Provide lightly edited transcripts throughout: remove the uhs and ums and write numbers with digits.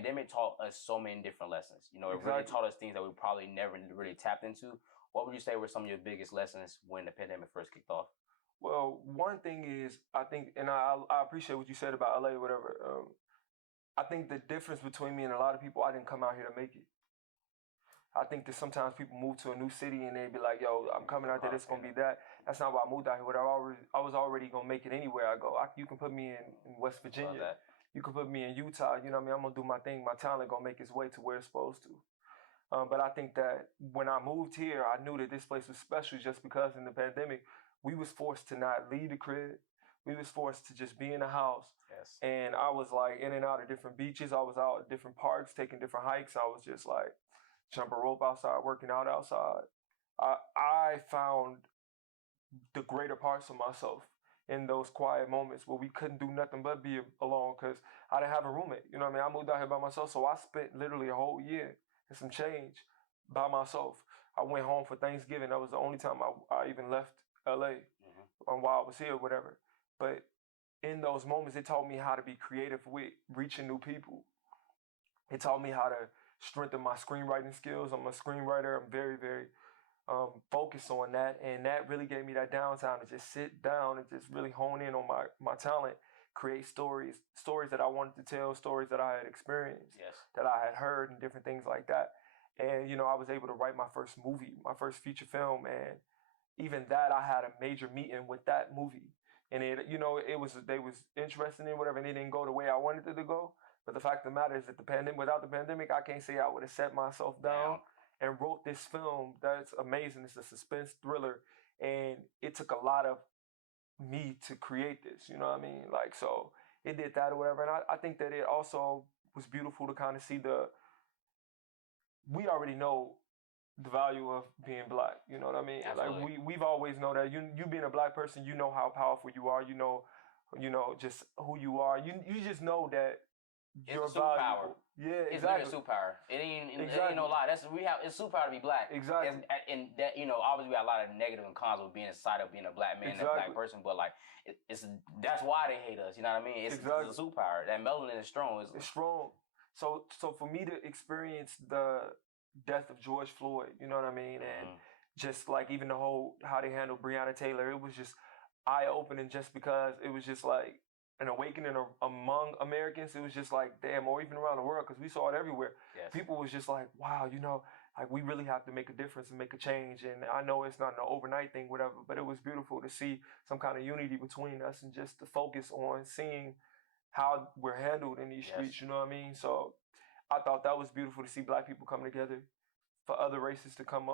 pandemic taught us so many different lessons. You know, it really Exactly. taught us things that we probably never really tapped into. What would you say were some of your biggest lessons when the pandemic first kicked off? Well, one thing is, I think, and I appreciate what you said about LA or whatever. I think the difference between me and a lot of people, I didn't come out here to make it. I think that sometimes people move to a new city and they be like, yo, I'm coming out there, it's going to be that. That's not why I moved out here. I was already going to make it anywhere I go. You can put me in West Virginia. You can put me in Utah. You know what I mean? I'm going to do my thing. My talent going to make its way to where it's supposed to. But I think that when I moved here, I knew that this place was special just because in the pandemic, we was forced to not leave the crib. We was forced to just be in the house. Yes. And I was like in and out of different beaches. I was out at different parks, taking different hikes. I was just like jumping rope outside, working out outside. I found the greater parts of myself in those quiet moments where we couldn't do nothing but be alone because I didn't have a roommate. You know what I mean? I moved out here by myself, so I spent literally a whole year and some change by myself. I went home for Thanksgiving. That was the only time I even left LA while I was here or whatever. But in those moments, it taught me how to be creative with reaching new people. It taught me how to strengthen my screenwriting skills. I'm a screenwriter. I'm very, very focused on that. And that really gave me that downtime to just sit down and just really hone in on my talent, create stories that I wanted to tell, stories that I had experienced, that I had heard and different things like that. And, you know, I was able to write my first movie, my first feature film. And even that, I had a major meeting with that movie. And they was interested in whatever, and it didn't go the way I wanted it to go. But the fact of the matter is that without the pandemic, I can't say I would have set myself down and wrote this film that's amazing. It's a suspense thriller, and it took a lot of me to create this, you know what I mean? Like, so it did that or whatever. And I think that it also was beautiful to kind of see we already know the value of being black, you know what I mean? Absolutely. Like we've always know that you being a black person, you know how powerful you are, you know just who you are. You just know that you're valuable. Yeah, it's exactly. It's a superpower. It ain't no lie. It's superpower to be black. Exactly. And that, you know, obviously we got a lot of negative and cons with being inside of being a black man and a black person, but like that's why they hate us. You know what I mean? It's a superpower. That melanin is strong. It's strong. So for me to experience the death of George Floyd, you know what I mean, and just like even the whole how they handled Breonna Taylor, it was just eye opening just because it was just like an awakening among Americans. It was just like, damn, or even around the world, because we saw it everywhere. Yes. People was just like, wow, you know, like we really have to make a difference and make a change. And I know it's not an overnight thing, whatever, but it was beautiful to see some kind of unity between us and just to focus on seeing how we're handled in these streets, you know what I mean? So I thought that was beautiful to see black people come together, for other races to come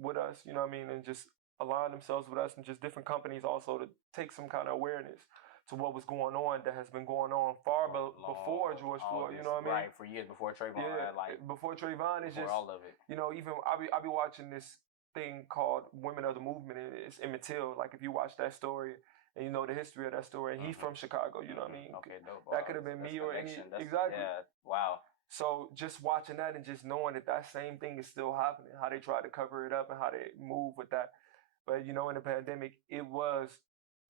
with us, you know what I mean, and just align themselves with us, and just different companies also to take some kind of awareness to what was going on that has been going on far before George Floyd, you know what I mean? Right, for years before Trayvon. Yeah, like before Trayvon, it's just all of it. You know, even I be watching this thing called Women of the Movement, and it's Emmett Till. Like if you watch that story and you know the history of that story, and he's from Chicago, you know what I mean? Okay, dope. That could have been me or any exactly. Yeah, wow. So just watching that and just knowing that same thing is still happening, how they try to cover it up and how they move with that. But, you know, in the pandemic, it was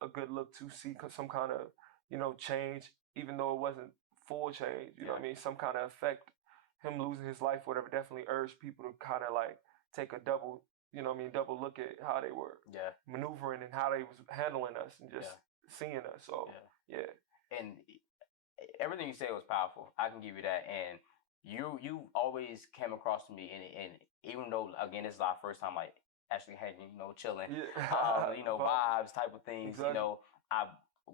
a good look to see some kind of, you know, change, even though it wasn't full change, you know what I mean? Some kind of effect. Him losing his life, whatever, definitely urged people to kind of like take a double look at how they were maneuvering and how they was handling us and just seeing us. So, yeah. And everything you said was powerful. I can give you that. And you always came across to me, and even though, again, this is our first time, like, actually hanging, you know, chilling, you know, vibes type of things, you know,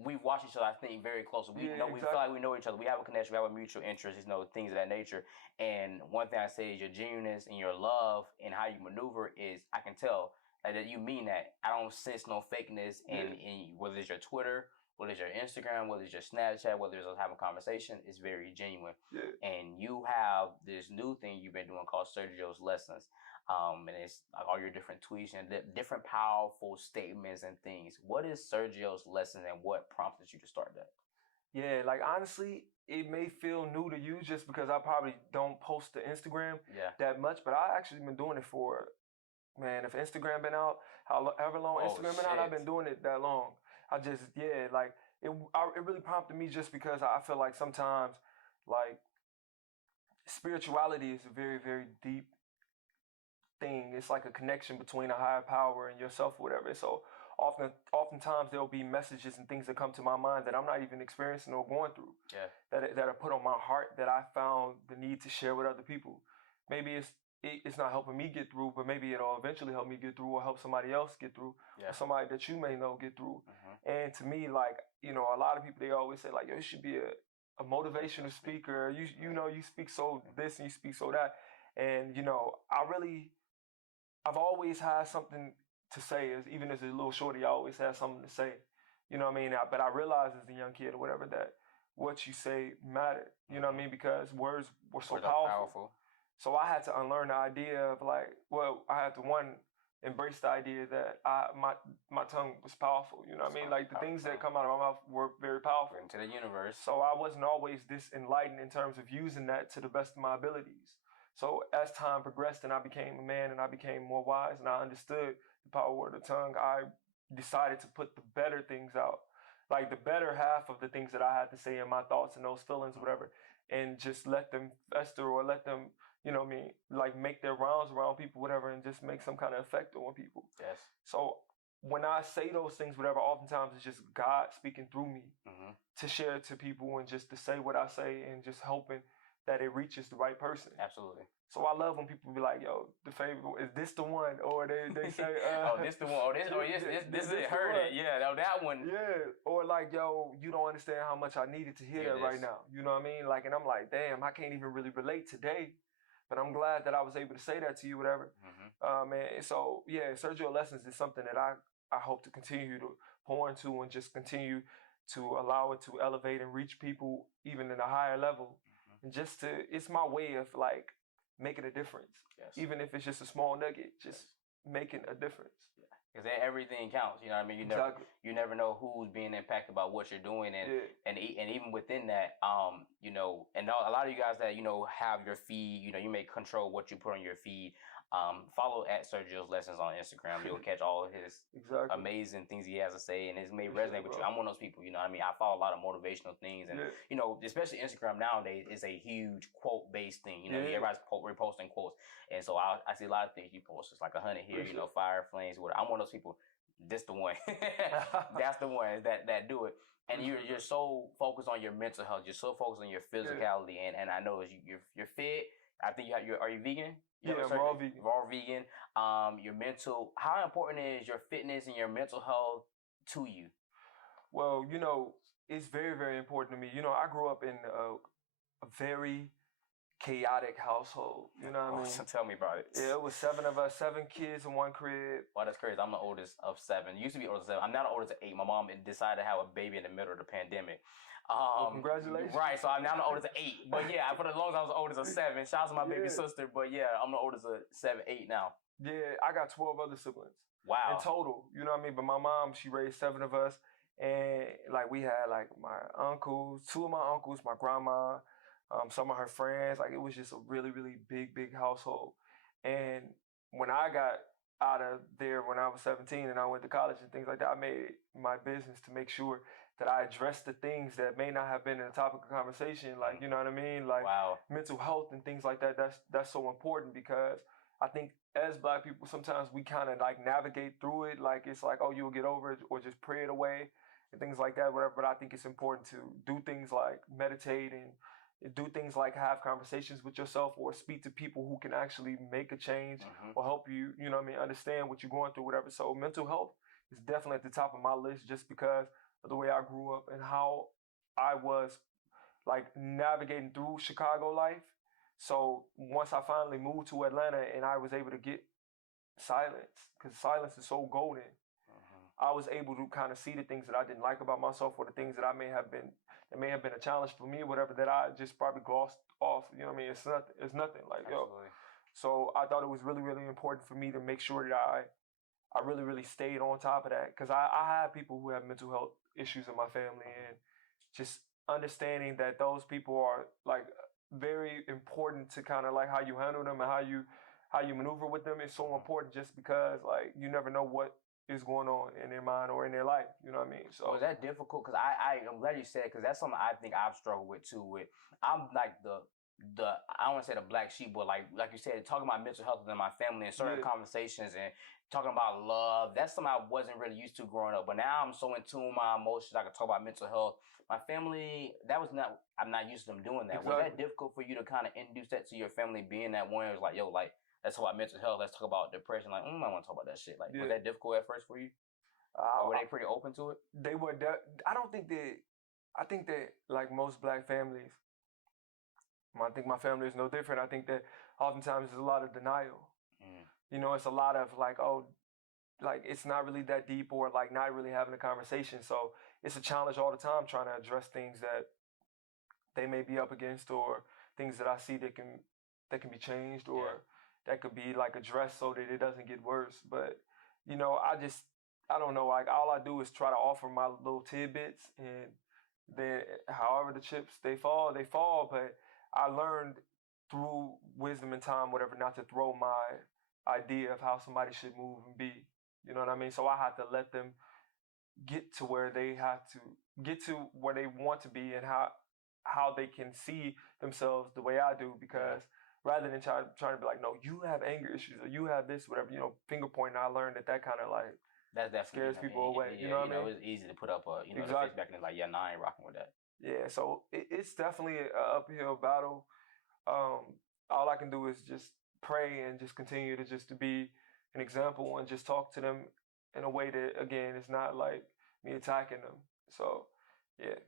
we've watched each other, I think, very closely. We feel like we know each other. We have a connection. We have a mutual interest, you know, things of that nature. And one thing I say is your genuineness and your love and how you maneuver is, I can tell that you mean that. I don't sense no fakeness in whether it's your Twitter, whether it's your Instagram, whether it's your Snapchat, whether it's us having a conversation, it's very genuine. Yeah. And you have this new thing you've been doing called Siergio's Lessons. And it's like all your different tweets and different powerful statements and things. What is Siergio's Lessons, and what prompted you to start that? Yeah, like honestly, it may feel new to you just because I probably don't post to Instagram that much, but I actually been doing it for, man, if Instagram been out, however long Instagram been out, I've been doing it that long. I just, like, it really prompted me just because I feel like sometimes, like, spirituality is a very, very deep thing. It's like a connection between a higher power and yourself, or whatever. So oftentimes there'll be messages and things that come to my mind that I'm not even experiencing or going through. Yeah. That are put on my heart that I found the need to share with other people. Maybe it's not helping me get through, but maybe it'll eventually help me get through or help somebody else get through, or somebody that you may know get through. And to me, like, you know, a lot of people, they always say like, yo, you should be a motivational speaker. You know, you speak so this and you speak so that. And, you know, I've always had something to say, even as a little shorty, I always had something to say. You know what I mean? But I realized as a young kid or whatever that what you say mattered. You know what I mean? Because words were so powerful. So I had to unlearn the idea of like, well, I had to embrace the idea that my tongue was powerful. You know what I mean? Like the things that come out of my mouth were very powerful. Into the universe. So I wasn't always this enlightened in terms of using that to the best of my abilities. So as time progressed and I became a man and I became more wise and I understood the power of the tongue, I decided to put the better things out. Like the better half of the things that I had to say in my thoughts and those feelings, whatever, and just let them fester or let them, you know what I mean, like make their rounds around people, whatever, and just make some kind of effect on people. Yes. So when I say those things, whatever, oftentimes it's just God speaking through me to share it to people and just to say what I say and just hoping that it reaches the right person. Absolutely. So I love when people be like, yo, the favorite, is this the one? Or they say, oh, this the one. Oh, this is it. Heard it. Yeah, no, that one. Yeah. Or like, yo, you don't understand how much I needed to hear that right now. You know what I mean? Like, and I'm like, damn, I can't even really relate today. But I'm glad that I was able to say that to you, whatever. And so, yeah, Siergio Lessons is something that I hope to continue to pour into and just continue to allow it to elevate and reach people even in a higher level. And just it's my way of like making a difference. Yes. Even if it's just a small nugget, just making a difference. Because everything counts, you know what I mean? You never know who's being impacted by what you're doing, and even within that, you know, and a lot of you guys that, you know, have your feed, you know, you may control what you put on your feed. Follow at Siergio's Lessons on Instagram. You'll catch all of his amazing things he has to say, and it may resonate with you. I'm one of those people, you know what I mean? I follow a lot of motivational things, and you know, especially Instagram nowadays is a huge quote-based thing. You know, everybody's reposting quotes, and so I see a lot of things he posts. It's like 100 here, you know, fire, flames, whatever. I'm one of those people. This the one. That's the one that do it. And you're so focused on your mental health. You're so focused on your physicality, and I know you're fit. I think are you vegan? Yeah, raw vegan. Raw vegan. Your mental. How important is your fitness and your mental health to you? Well, you know, it's very, very important to me. You know, I grew up in a very chaotic household. You know what I mean? So tell me about it. Yeah, it was 7 of us, 7 kids in one crib. Wow, that's crazy. I'm the oldest of 7. Used to be oldest of 7. I'm now the oldest of 8. My mom decided to have a baby in the middle of the pandemic. Well, congratulations. Right, so I'm now the oldest of 8. But yeah, for as long as I was the oldest of 7. Shout out to my baby sister. But yeah, I'm the oldest of 7, 8 now. Yeah, I got 12 other siblings. Wow. In total, you know what I mean? But my mom, she raised 7 of us. And like we had like my uncles, 2 of my uncles, my grandma, some of her friends. Like it was just a really, really big household. And when I got out of there when I was 17 and I went to college and things like that, I made it my business to make sure that I address the things that may not have been in the topic of conversation, like, you know what I mean? Like mental health and things like that. That's so important because I think as Black people, sometimes we kind of like navigate through it. Like it's like, oh, you'll get over it or just pray it away and things like that, whatever. But I think it's important to do things like meditate and do things like have conversations with yourself or speak to people who can actually make a change or help you, you know what I mean, understand what you're going through, whatever. So mental health is definitely at the top of my list just because of the way I grew up and how I was like navigating through Chicago life. So once I finally moved to Atlanta and I was able to get silence, because silence is so golden, I was able to kind of see the things that I didn't like about myself or the things that may have been a challenge for me, whatever, that I just probably glossed off. You know what I mean? It's nothing. Like, Absolutely. So I thought it was really, really important for me to make sure that I really, really stayed on top of that. Because I have people who have mental health issues in my family, and just understanding that those people are like very important to kind of like how you handle them and how you maneuver with them is so important just because like you never know what is going on in their mind or in their life, you know what I mean? So is that difficult? Because I'm glad you said, because that's something I think I've struggled with too. I'm like I don't want to say the black sheep, but like you said, talking about mental health within my family and certain conversations and talking about love. That's something I wasn't really used to growing up. But now I'm so in tune with my emotions. I can talk about mental health. My family, I'm not used to them doing that. Exactly. Was that difficult for you to kind of introduce that to your family, being that one? It was like, yo, like, let's talk about mental health. Let's talk about depression. Like, I want to talk about that shit. Like, was that difficult at first for you? Or were they pretty open to it? They were. I don't think that. I think that like most black families, I think my family is no different. I think that oftentimes there's a lot of denial. You know, it's a lot of like, oh, like it's not really that deep, or like not really having a conversation. So it's a challenge all the time trying to address things that they may be up against, or things that I see that can be changed, or that could be like addressed so that it doesn't get worse. But you know, I don't know. Like all I do is try to offer my little tidbits, and then however the chips they fall, they fall. But I learned through wisdom and time, whatever, not to throw my idea of how somebody should move and be. You know what I mean? So I have to let them get to where they have to get to where they want to be, and how they can see themselves the way I do. Because rather than trying to be like, no, you have anger issues or you have this, whatever, you know, finger pointing, I learned that kind of like that scares people away. Yeah, you know what I mean? It's easy to put up a the face back and it's like, yeah, nah, I ain't rocking with that. Yeah, so it's definitely an uphill battle. All I can do is just pray and just continue to be an example, and just talk to them in a way that, again, it's not like me attacking them. So, yeah.